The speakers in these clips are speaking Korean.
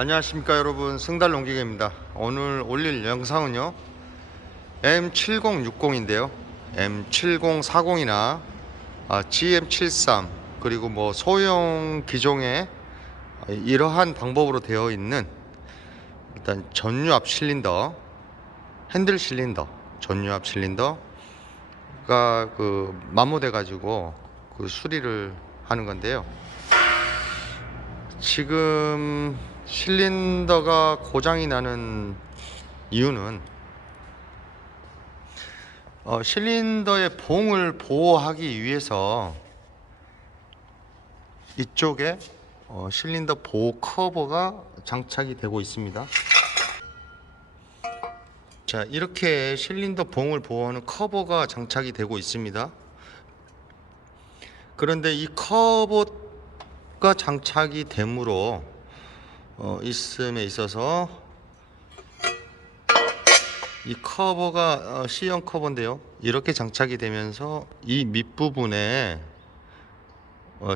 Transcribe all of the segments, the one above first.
안녕하십니까 여러분, 승달농기계입니다. 오늘 올릴 영상은요 M7060인데요 M7040이나 GM73 그리고 뭐 소형 기종의 이러한 방법으로 되어 있는 일단 전류압 실린더, 핸들 실린더, 전류압 실린더가 마모돼 가지고 수리를 하는 건데요. 지금 실린더가 고장이 나는 이유는 실린더의 봉을 보호하기 위해서 이쪽에 실린더 보호 커버가 장착이 되고 있습니다. 자, 이렇게 실린더 봉을 보호하는 커버가 장착이 되고 있습니다. 그런데 이 커버가 장착이 됨으로 있음에 있어서 이 커버가 C형 커버인데요, 이렇게 장착이 되면서 이 밑부분에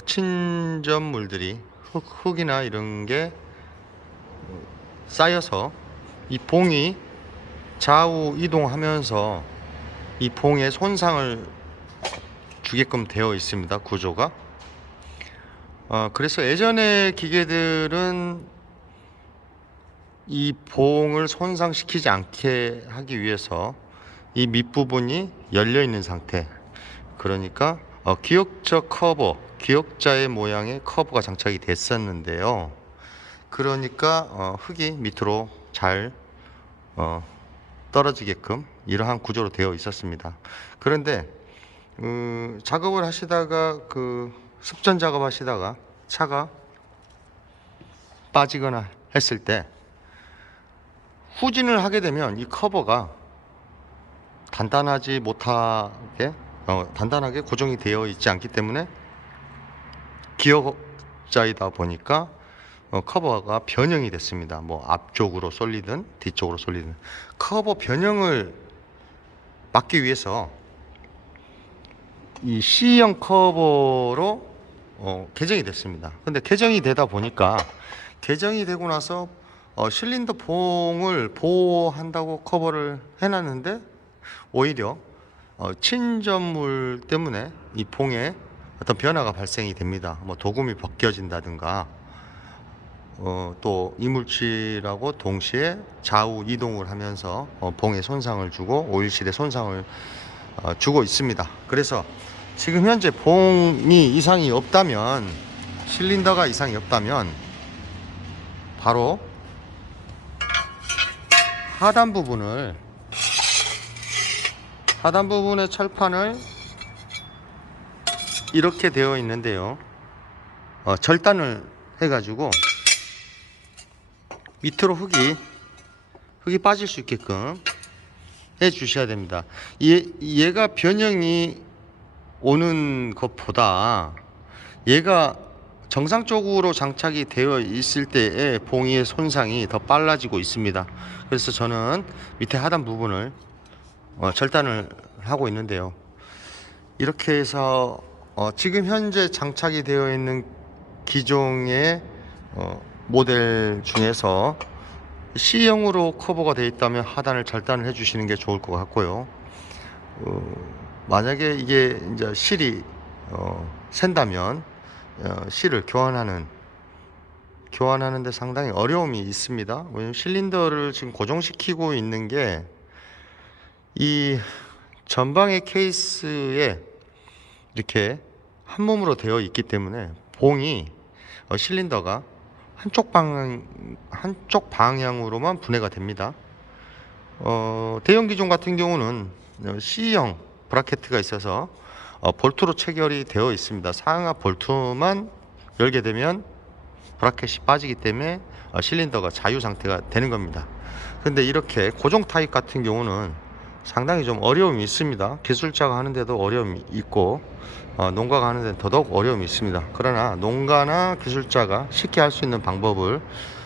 침전물들이 흙이나 이런 게 쌓여서 이 봉이 좌우 이동하면서 이 봉에 손상을 주게끔 되어 있습니다, 구조가. 그래서 예전의 기계들은 이 봉을 손상시키지 않게 하기 위해서 이 밑부분이 열려 있는 상태, 그러니까 기역자 커버, 기역자의 모양의 커버가 장착이 됐었는데요. 그러니까 흙이 밑으로 잘 떨어지게끔 이러한 구조로 되어 있었습니다. 그런데 작업을 하시다가 습전 작업 하시다가 차가 빠지거나 했을 때 후진을 하게 되면 이 커버가 단단하지 못하게 단단하게 고정이 되어 있지 않기 때문에 기역자이다 보니까 커버가 변형이 됐습니다. 뭐 앞쪽으로 쏠리든 뒤쪽으로 쏠리든 커버 변형을 막기 위해서 이 C형 커버로 개정이 됐습니다. 근데 개정이 되다 보니까, 개정이 되고 나서 실린더 봉을 보호한다고 커버를 해놨는데 오히려 침전물 때문에 이 봉에 어떤 변화가 발생이 됩니다. 뭐 도금이 벗겨진다든가 또 이물질하고 동시에 좌우 이동을 하면서 봉에 손상을 주고 오일실에 손상을 주고 있습니다. 그래서 지금 현재 봉이 이상이 없다면, 실린더가 이상이 없다면 바로 하단 부분의 철판을 이렇게 되어 있는데요, 절단을 해가지고 밑으로 흙이 빠질 수 있게끔 해 주셔야 됩니다. 얘가 변형이 오는 것보다 얘가 정상적으로 장착이 되어 있을 때의 봉이의 손상이 더 빨라지고 있습니다. 그래서 저는 밑에 하단 부분을 절단을 하고 있는데요, 이렇게 해서 지금 현재 장착이 되어 있는 기종의 모델 중에서 C형으로 커버가 되어 있다면 하단을 절단을 해 주시는 게 좋을 것 같고요. 만약에 이게 이제 실이 샌다면 실을 교환하는데 상당히 어려움이 있습니다. 왜냐면 실린더를 지금 고정시키고 있는 게 이 전방의 케이스에 이렇게 한 몸으로 되어 있기 때문에 봉이 실린더가 한쪽 방향으로만 분해가 됩니다. 대형 기종 같은 경우는 C형 브라켓가 있어서 볼트로 체결이 되어 있습니다. 상하 볼트만 열게 되면 브라켓이 빠지기 때문에 실린더가 자유 상태가 되는 겁니다. 근데 이렇게 고정 타입 같은 경우는 상당히 좀 어려움이 있습니다. 기술자가 하는데도 어려움이 있고 농가가 하는 데는 더더욱 어려움이 있습니다. 그러나 농가나 기술자가 쉽게 할 수 있는 방법을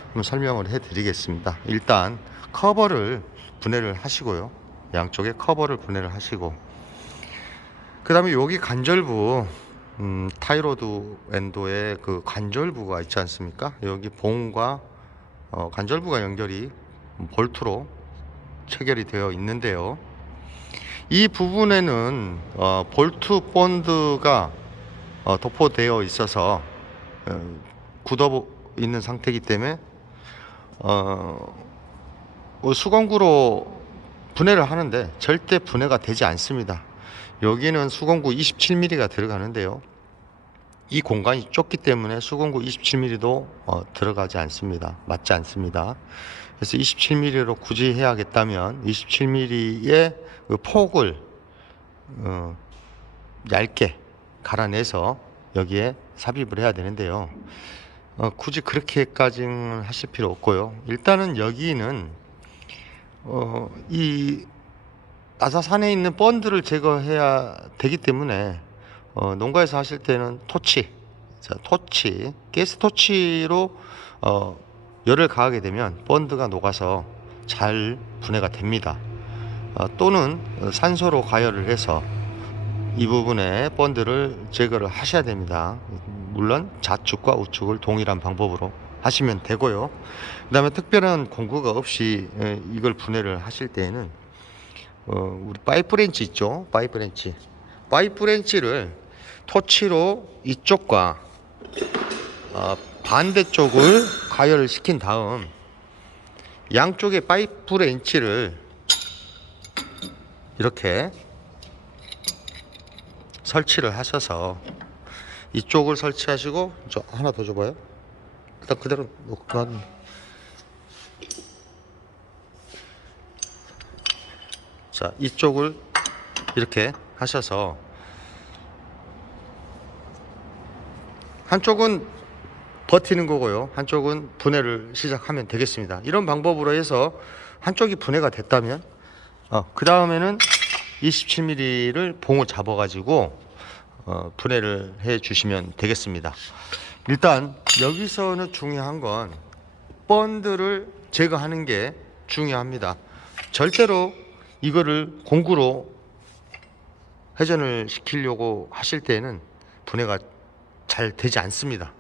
한번 설명을 해 드리겠습니다. 일단 커버를 분해를 하시고요, 양쪽에 커버를 분해를 하시고, 그 다음에 여기 관절부, 타이로드 엔도에 그 관절부가 있지 않습니까? 여기 봉과 관절부가 연결이 볼트로 체결이 되어 있는데요. 이 부분에는 볼트 본드가 도포되어 있어서 굳어 있는 상태이기 때문에 수건구로 분해를 하는데 절대 분해가 되지 않습니다. 여기는 수건구 27mm가 들어가는데요. 이 공간이 좁기 때문에 수건구 27mm도 들어가지 않습니다. 맞지 않습니다. 그래서 27mm로 굳이 해야겠다면 27mm의 그 폭을 얇게 갈아내서 여기에 삽입을 해야 되는데요. 굳이 그렇게까지는 하실 필요 없고요. 일단은 여기는 이 나사산에 있는 본드를 제거해야 되기 때문에 농가에서 하실 때는 토치, 가스 토치로 열을 가하게 되면 본드가 녹아서 잘 분해가 됩니다. 또는 산소로 가열을 해서 이 부분에 본드를 제거를 하셔야 됩니다. 물론 좌측과 우측을 동일한 방법으로 하시면 되고요. 그 다음에 특별한 공구가 없이 이걸 분해를 하실 때에는 우리 파이프 렌치 있죠? 파이프 렌치를 토치로 이쪽과 반대쪽을 가열을 시킨 다음 양쪽의 파이프 렌치를 이렇게 설치를 하셔서 이쪽을 설치하시고 저 하나 더 줘봐요. 일단 그대로 놓고 자, 이쪽을 이렇게 하셔서 한쪽은 버티는 거고요, 한쪽은 분해를 시작하면 되겠습니다. 이런 방법으로 해서 한쪽이 분해가 됐다면 그 다음에는 27mm를 봉을 잡아 가지고 분해를 해 주시면 되겠습니다. 일단 여기서는 중요한 건 본드를 제거하는 게 중요합니다. 절대로 이거를 공구로 회전을 시키려고 하실 때는 분해가 잘 되지 않습니다.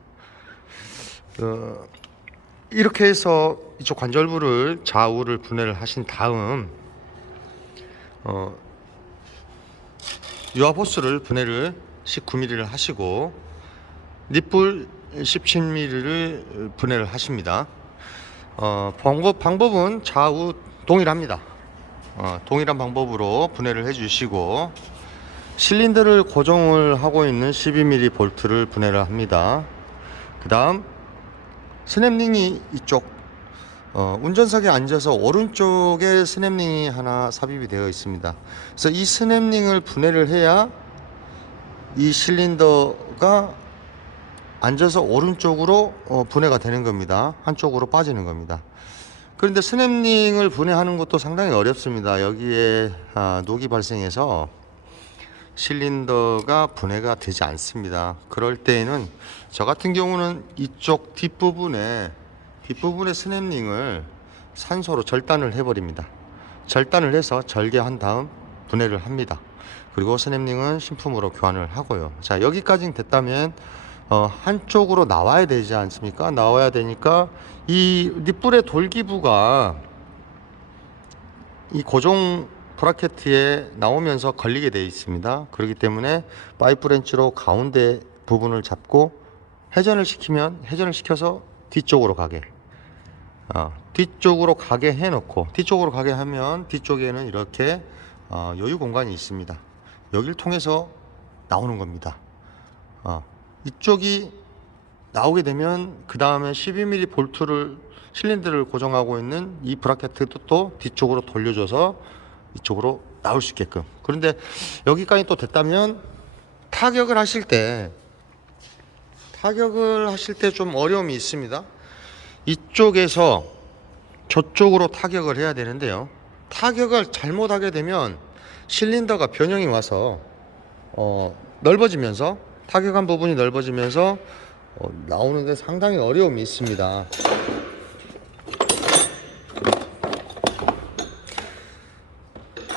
이렇게 해서 이쪽 관절부를 좌우를 분해를 하신 다음 유압 호스를 분해를 19mm를 하시고 닛불 17mm를 분해를 하십니다. 방법은 좌우 동일합니다. 동일한 방법으로 분해를 해 주시고 실린더를 고정을 하고 있는 12mm 볼트를 분해를 합니다. 그 다음 스냅링이 이쪽 운전석에 앉아서 오른쪽에 스냅링이 하나 삽입이 되어 있습니다. 그래서 이 스냅링을 분해를 해야 이 실린더가 앉아서 오른쪽으로 분해가 되는 겁니다. 한쪽으로 빠지는 겁니다. 그런데 스냅링을 분해하는 것도 상당히 어렵습니다. 여기에 녹이 발생해서 실린더가 분해가 되지 않습니다. 그럴 때에는 저 같은 경우는 이쪽 뒷부분에 스냅링을 산소로 절단을 해버립니다. 절단을 해서 절개한 다음 분해를 합니다. 그리고 스냅링은 신품으로 교환을 하고요. 자, 여기까지 됐다면 한쪽으로 나와야 되지 않습니까? 나와야 되니까 이 닛불의 돌기부가 이 고정 브라켓에 나오면서 걸리게 되어 있습니다. 그렇기 때문에 파이프 렌치로 가운데 부분을 잡고 회전을 시켜서 뒤쪽으로 가게 해놓고, 뒤쪽으로 가게 하면 뒤쪽에는 이렇게 여유 공간이 있습니다. 여기를 통해서 나오는 겁니다. 이쪽이 나오게 되면 그 다음에 12mm 볼트를 실린더를 고정하고 있는 이 브라켓도 또 뒤쪽으로 돌려줘서 이쪽으로 나올 수 있게끔. 그런데 여기까지 또 됐다면 타격을 하실 때 좀 어려움이 있습니다. 이쪽에서 저쪽으로 타격을 해야 되는데요, 타격을 잘못하게 되면 실린더가 변형이 와서 넓어지면서, 타격한 부분이 넓어지면서 나오는데 상당히 어려움이 있습니다.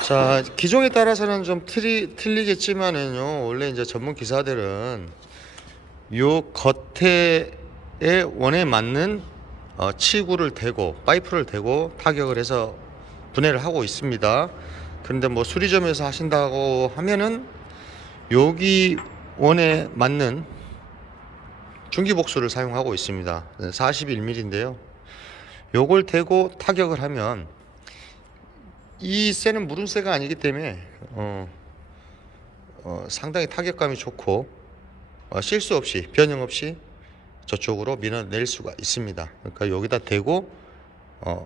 자, 기종에 따라서는 좀 틀리겠지만은요, 원래 이제 전문 기사들은 요 겉에 원에 맞는 치구를 대고 파이프를 대고 타격을 해서 분해를 하고 있습니다. 그런데 뭐 수리점에서 하신다고 하면은 여기 원에 맞는 중기복수를 사용하고 있습니다. 41mm인데요. 요걸 대고 타격을 하면 이 쇠는 무름쇠가 아니기 때문에 상당히 타격감이 좋고 실수 없이 변형 없이 저쪽으로 밀어낼 수가 있습니다. 그러니까 여기다 대고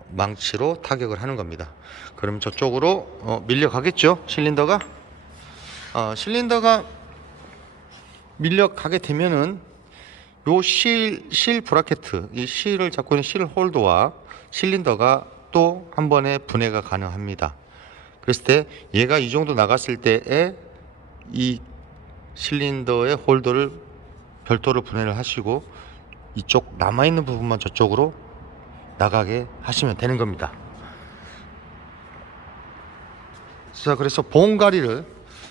망치로 타격을 하는 겁니다. 그럼 저쪽으로 밀려가겠죠. 실린더가 밀려가게 되면은 요 실 브라켓, 이 실을 잡고 있는 실 홀더와 실린더가 또 한 번에 분해가 가능합니다. 그랬을 때 얘가 이 정도 나갔을 때에 이 실린더의 홀더를 별도로 분해를 하시고 이쪽 남아있는 부분만 저쪽으로 나가게 하시면 되는 겁니다. 자, 그래서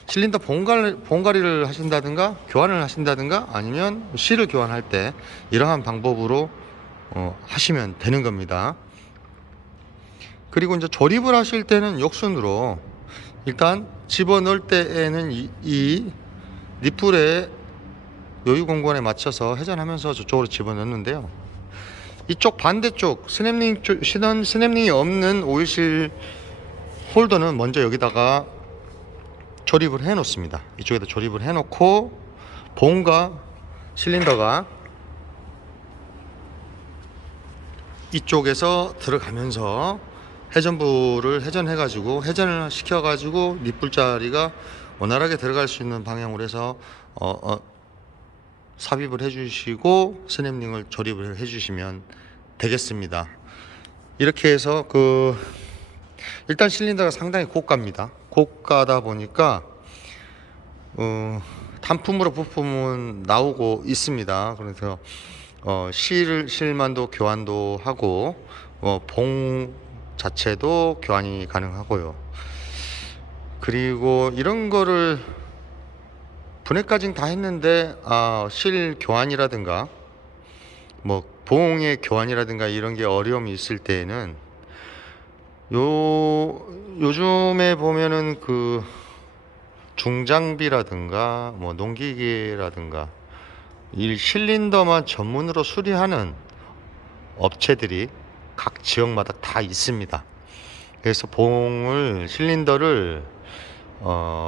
실린더 보온가리를 하신다든가 교환을 하신다든가 아니면 실을 교환할 때 이러한 방법으로 하시면 되는 겁니다. 그리고 이제 조립을 하실 때는 역순으로 일단 집어넣을 때에는 이 니플의 여유 공간에 맞춰서 회전하면서 저쪽으로 집어넣는데요. 이쪽 반대쪽 스냅링이 없는 오일실 홀더는 먼저 여기다가 조립을 해 놓습니다. 이쪽에다 조립을 해 놓고 보온과 실린더가 이쪽에서 들어가면서 회전부를 회전을 시켜가지고 니플 자리가 원활하게 들어갈 수 있는 방향으로 해서 삽입을 해주시고 스냅링을 조립을 해주시면 되겠습니다. 이렇게 해서 일단 실린더가 상당히 고가입니다. 고가다 보니까 단품으로 부품은 나오고 있습니다. 그래서 실만도 교환도 하고 봉 자체도 교환이 가능하고요. 그리고 이런 거를 분해까지는 다 했는데 실 교환이라든가 뭐 봉의 교환이라든가 이런 게 어려움이 있을 때에는 요즘에 보면은 중장비라든가 뭐 농기계라든가 이 실린더만 전문으로 수리하는 업체들이 각 지역마다 다 있습니다. 그래서 실린더를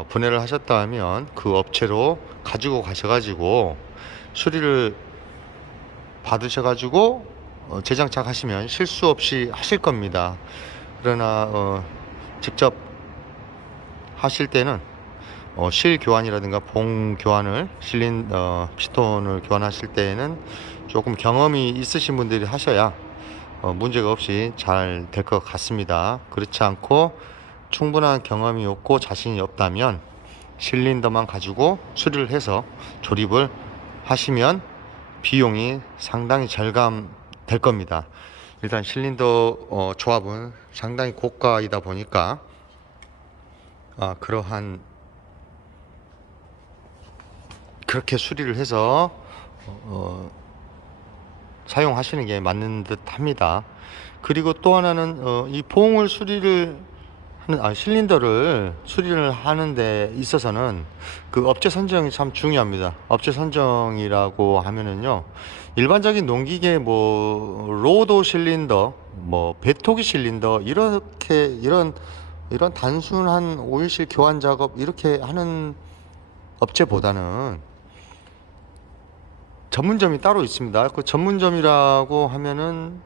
분해를 하셨다 하면 그 업체로 가지고 가셔가지고 수리를 받으셔가지고 재장착하시면 실수 없이 하실 겁니다. 그러나 직접 하실 때는 실 교환이라든가 봉 교환을 피스톤을 교환하실 때에는 조금 경험이 있으신 분들이 하셔야 문제가 없이 잘 될 것 같습니다. 그렇지 않고 충분한 경험이 없고 자신이 없다면 실린더만 가지고 수리를 해서 조립을 하시면 비용이 상당히 절감될 겁니다. 일단 실린더 조합은 상당히 고가이다 보니까 그렇게 수리를 해서 사용하시는 게 맞는 듯 합니다. 그리고 또 하나는 이 봉을 실린더를 수리를 하는 데 있어서는 그 업체 선정이 참 중요합니다. 업체 선정이라고 하면은요, 일반적인 농기계 로도 실린더, 배토기 실린더 이런 단순한 오일실 교환 작업 이렇게 하는 업체보다는 전문점이 따로 있습니다. 그 전문점이라고 하면은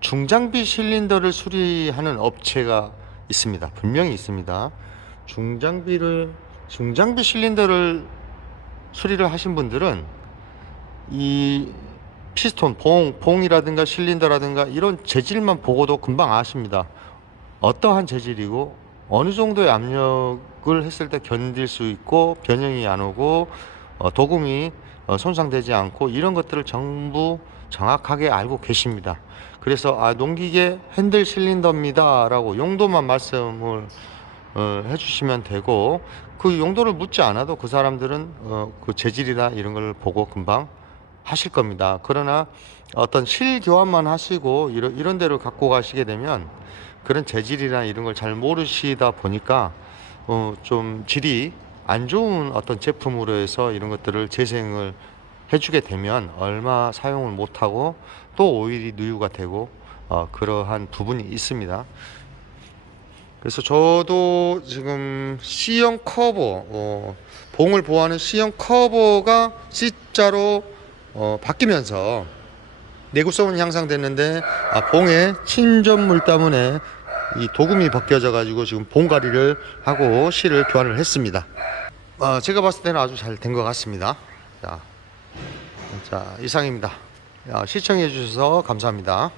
중장비 실린더를 수리하는 업체가 있습니다. 분명히 있습니다. 중장비 실린더를 수리를 하신 분들은 이 피스톤, 봉이라든가 실린더라든가 이런 재질만 보고도 금방 아십니다. 어떠한 재질이고 어느 정도의 압력을 했을 때 견딜 수 있고 변형이 안 오고 도금이 손상되지 않고 이런 것들을 전부 정확하게 알고 계십니다. 그래서 농기계 핸들 실린더입니다 라고 용도만 말씀을 해주시면 되고 그 용도를 묻지 않아도 그 사람들은 그 재질이나 이런 걸 보고 금방 하실 겁니다. 그러나 어떤 실 교환만 하시고 이런 데로 갖고 가시게 되면 그런 재질이나 이런 걸 잘 모르시다 보니까 좀 질이 안 좋은 어떤 제품으로 해서 이런 것들을 재생을 해주게 되면 얼마 사용을 못하고 또 오일이 누유가 되고 그러한 부분이 있습니다. 그래서 저도 지금 C형 커버, 봉을 보호하는 C형 커버가 C자로 바뀌면서 내구성은 향상됐는데 봉에 침전물 때문에 이 도금이 벗겨져 가지고 지금 봉가리를 하고 실을 교환을 했습니다. 제가 봤을 때는 아주 잘 된 것 같습니다. 자, 이상입니다. 시청해 주셔서 감사합니다.